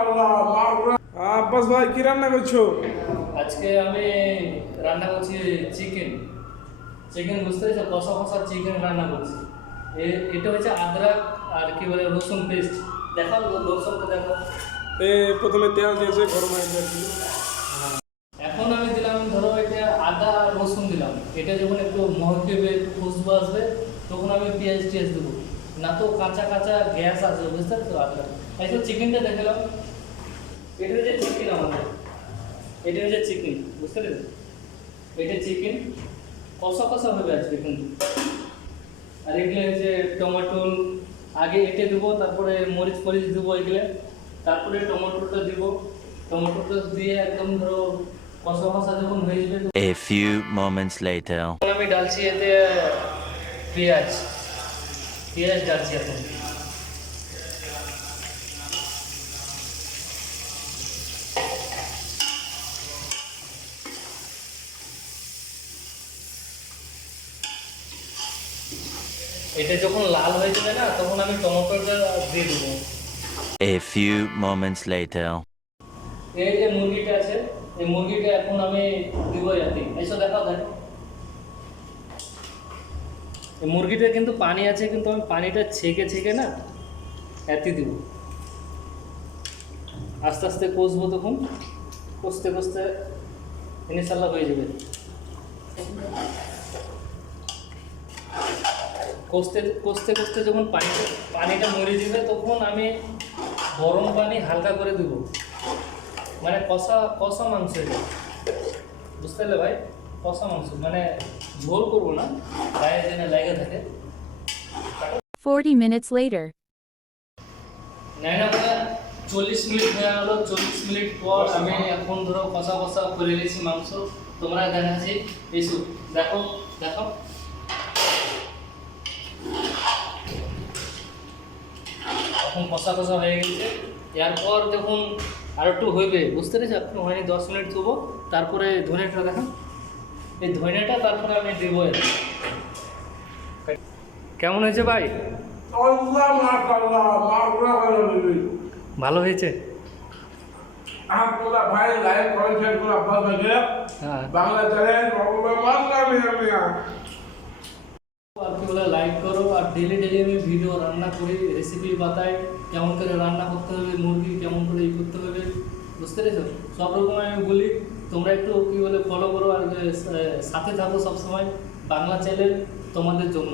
আব্বাস ভাই কি রান্না করছো? আজকে আমি রান্না করছি চিকেন। বুঝতে পেরেছো? কষা কষা চিকেন রান্না করছি। এটা হচ্ছে আদরক আর কি বলে রসুন পেস্ট। দেখাও রসুনটা দেখো। প্রথমে তেল দিয়েছে গরম হয়ে গেছে। এখন আমি দিলাম ধরো এটা আদা আর রসুন দিলাম। এটা যখন একটু মহকেবে একটু খুশবু আসবে তখন আমি পেঁয়াজ দেবো। না তো কাঁচা কাঁচা গ্যাস আসবে, বুঝতে পারছো? আদা এই চিকেনটা দেখালাম। এটা হচ্ছে চিকেন আমাদের, এটা হচ্ছে চিকেন, বুঝতে পেরেছো? এটা চিকেন কষা কষা হবে আজকে কিন্তু। আর এগুলো হচ্ছে টমেটো, আগে এঁটে দেবো, তারপরে মরিচ দেবো এগুলো, তারপরে টমেটোটা দিব। টমেটোটা দিয়ে একদম ধরো কষা কষা যখন হয়ে যাবে। A few moments later. আমি ডালছি এতে পেঁয়াজ ডালছি এখন। এটা যখন লাল হয়ে যাবে না তখন আমি টমেটোটা দিয়ে দেবো। A few moments later. এই যে মুরগিটা আছে, এই মুরগিটা এখন আমি দিব এতে। এসো দেখাও। এই মুরগিটা কিন্তু পানি আছে, কিন্তু আমি পানিটা ছেঁকে না এতে দিব। আস্তে আস্তে কষবো, তখন কষতে ইনশাআল্লাহ হয়ে যাবে। কষতে যখন পানিটা মরে যাবে তখন আমি গরম পানি হালকা করে দেবো। মানে কষা মাংস এটা, বুঝতে পারলে ভাই? কষা মাংস মানে ঝোল করবো না, গায়ে যেন লেগে থাকে। 40 minutes later. না 40 মিনিট হয়ে গেল। 40 মিনিট পর আমি এখন ধরো কষা করে নিয়েছি মাংস। তোমরা দেখাচ্ছি, এসো দেখো। এখন কষা হয়ে গেছে। এরপর যখন আর একটু হইবে, বুঝতে পেরেছি? এখন হয়নি 10 মিনিট দেবো। তারপরে ধনেটা দেখো, এই ধনেটা তারপরে আমি দেবো। কেমন হয়েছে ভাই? ভালো হয়েছে। লাইক করো। আর ডেলি আমি ভিডিও রান্না করি, রেসিপি বাতাই, কেমন করে রান্না করতে হবে, মুরগি কেমন করে করতে হবে, বুঝতে পেরেছো? সব রকম আমি বলি। তোমরা একটু কি বলে ফলো করো আর সাথে থাকো সবসময়। বাংলা চ্যানেল তোমাদের জন্য।